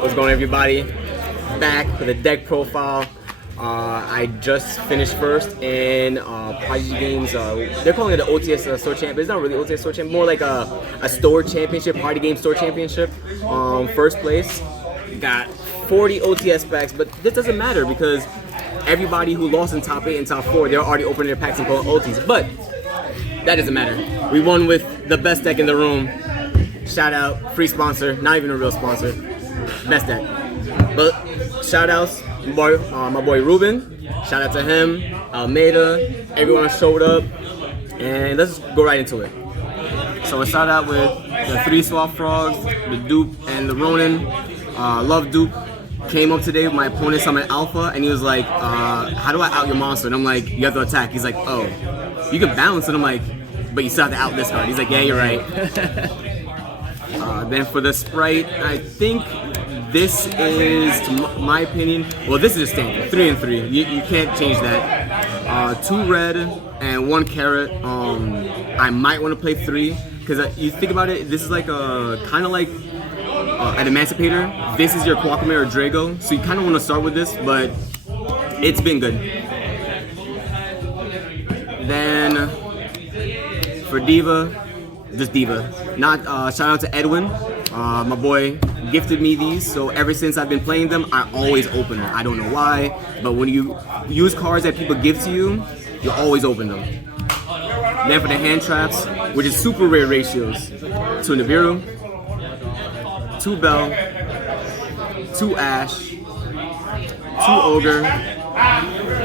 What's going on, everybody? Back with a deck profile. I just finished first in Prodigy Games. They're calling it the OTS Store Champ, but it's not really OTS Store Champ. More like a store championship, Prodigy Games Store Championship. First place. Got 40 OTS packs, but this doesn't matter because everybody who lost in top 8 and top 4, they're already opening their packs and pulling OTs. But that doesn't matter. We won with the best deck in the room. Shout out, free sponsor, not even a real sponsor. Best deck. But shout outs, my boy Ruben. Shout out to him, Almeida, everyone showed up. And let's go right into it. So I started out with the 3 Spright Frogs, the Dupe, and the Ronin. Love Dupe. Came up today with my opponent summoned Alpha, and he was like, how do I out your monster? And I'm like, you have to attack. He's like, oh, you can balance it. I'm like, but you still have to out this card. He's like, yeah, you're right. Then for the Spright, I think this is, to my opinion, well, this is a standard, 3 and 3. You can't change that. 2 red and 1 carrot. I might want to play 3 because you think about it, this is like a kind of like an Emancipator. This is your Quackmare or Drago, so you kind of want to start with this, but it's been good. Then for Diva, just Diva. Not shout out to Edwin, my boy gifted me these, so ever since I've been playing them, I always open them. I don't know why, but when you use cards that people give to you, you always open them. Then for the hand traps, which is super rare ratios, 2 Nibiru, 2 Bell, 2 Ash, 2 Ogre,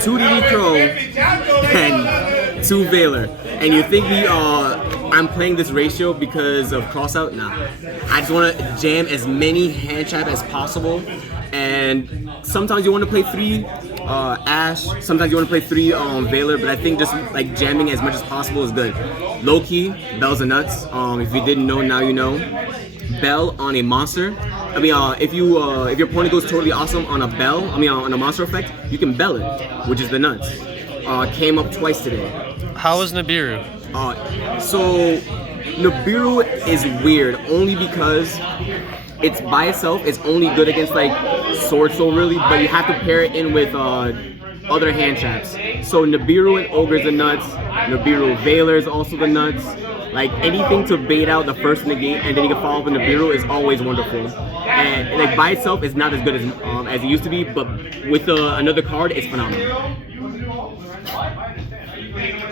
2 DD Crow, and 2 Veiler. And you think I'm playing this ratio because of crossout? Nah. I just want to jam as many hand trap as possible. And sometimes you want to play 3 Ash, sometimes you want to play 3 Veiler, but I think just like jamming as much as possible is good. Low key, Bells are nuts. If you didn't know, now you know. Bell on a monster. I mean, if your opponent goes totally awesome on a Bell, on a monster effect, you can Bell it, which is the nuts. Came up twice today. How is Nibiru? So Nibiru is weird only because it's by itself. It's only good against like Sword Soul really, but you have to pair it in with other hand traps. So Nibiru and Ogre is the nuts. Nibiru Veiler is also the nuts. Like anything to bait out the first negate and then you can follow up with Nibiru is always wonderful. And like by itself it's not as good as it used to be, but with another card it's phenomenal.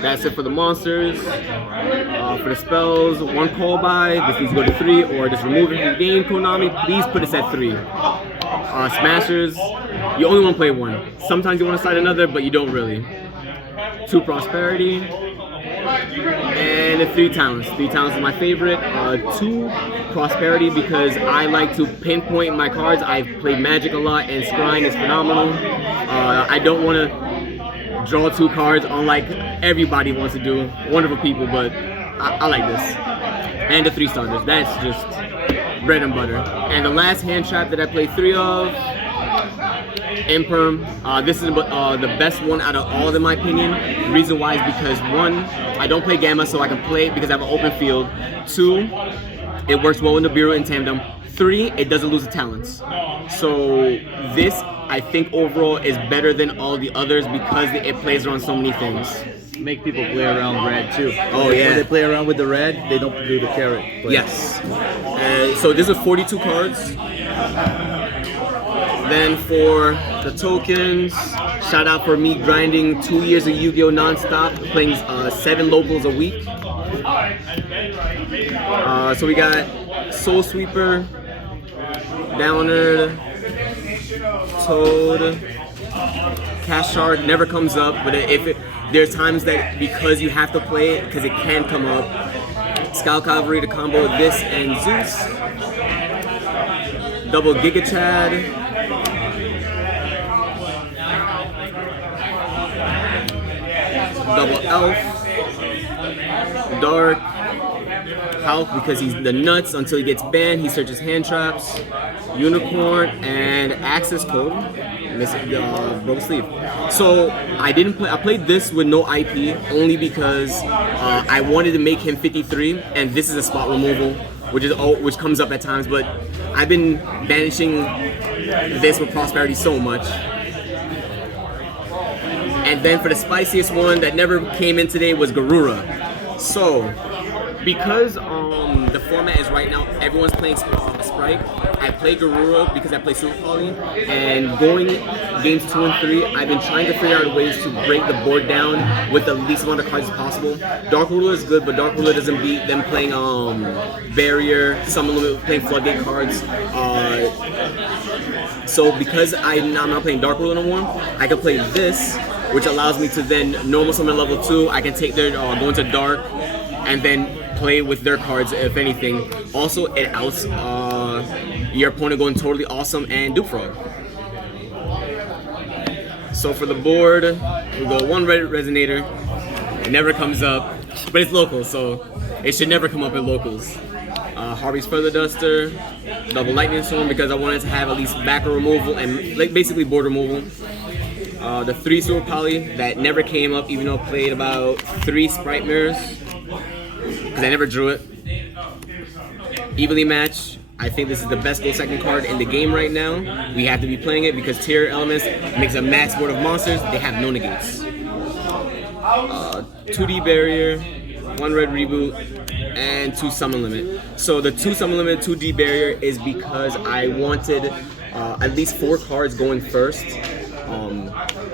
That's it for the monsters. For the spells, 1 call by, this needs to go to 3 or just remove it from the game. Konami, please put this at 3. Smashers, you only want to play 1. Sometimes you want to side another, but you don't really. 2 Prosperity. And 3 Talents. 3 Talents is my favorite. 2 Prosperity because I like to pinpoint my cards. I've played Magic a lot and Scrying is phenomenal. I don't want to draw 2 cards unlike everybody wants to do. Wonderful people, but I like this. And the 3 starters. That's just bread and butter. And the last hand trap that I played 3 of, Imperm. This is the best one out of all of them, in my opinion. The reason why is because 1, I don't play Gamma, so I can play it because I have an open field. 2, it works well in the Nibiru and Tandem. 3, it doesn't lose the talents. So this, I think overall, is better than all the others because it plays around so many things. Make people play around red too. Oh yeah. When they play around with the red, they don't do the carrot. Yes. So this is 42 cards. Then for the tokens, shout out for me grinding 2 years of Yu-Gi-Oh non-stop, playing 7 locals a week. So we got Soul Sweeper, Downer, Toad, Cash Shard never comes up, but there's times that because you have to play it, because it can come up. Scout Cavalry to combo this and Zeus. Double Giga Chad. Double Elf. Dark. Half because he's the nuts until he gets banned. He searches hand traps. Unicorn and access code. Broke sleeve. So I didn't play. I played this with no IP only because I wanted to make him 53, and this is a spot removal. which comes up at times. But I've been banishing this with Prosperity so much. And then for the spiciest one that never came in today was Garura. So, because the format is right now, everyone's playing Spright. I play Garura because I play Super Poly, and going games 2 and 3, I've been trying to figure out ways to break the board down with the least amount of cards as possible. Dark Ruler is good, but Dark Ruler doesn't beat them playing Barrier, some of them playing Floodgate cards. So because I'm not playing Dark Ruler no more, I can play this, which allows me to then normal summon level 2. I can take their go into Dark, and then play with their cards if anything. Also, it outs your opponent going totally awesome and Dupe Frog. So for the board, we go 1 red Resonator. It never comes up, but it's local, so it should never come up in locals. Harvey's Feather Duster, double Lightning Storm because I wanted to have at least backer removal and like basically board removal. The 3 Super Poly that never came up, even though I played about 3 Spright Mirrors because I never drew it. Evenly Match. I think this is the best gold second card in the game right now. We have to be playing it because Tearlament makes a max board of monsters. They have no negates. 2D Barrier, 1 red Reboot, and 2 Summon Limit. So the 2 Summon Limit, 2D Barrier is because I wanted at least 4 cards going first.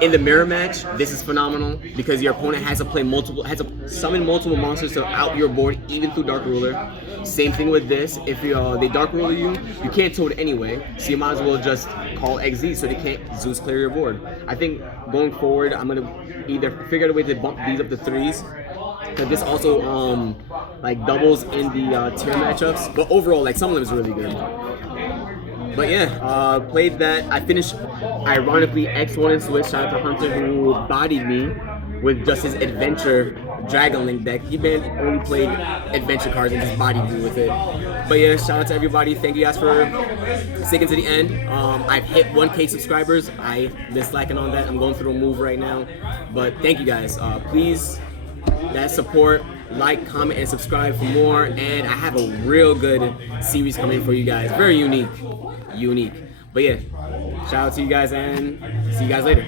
In the mirror match, this is phenomenal because your opponent has to summon multiple monsters to out your board even through Dark Ruler. Same thing with this. If they Dark Ruler you can't Toad anyway, so you might as well just call XZ so they can't Zeus clear your board. I think going forward, I'm gonna either figure out a way to bump these up to 3s. Because this also like doubles in the tier matchups, but overall, like some of them is really good. But yeah, played that. I finished, ironically, X1 and Switch. Shout out to Hunter who bodied me with just his Adventure DragonLink deck. He only played Adventure cards and just bodied me with it. But yeah, shout out to everybody. Thank you guys for sticking to the end. I've hit 1K subscribers. I've been slacking on that. I'm going through a move right now. But thank you guys. Please, that support. Like, comment, and subscribe for more. And I have a real good series coming for you guys. Very unique. But yeah, shout out to you guys and see you guys later.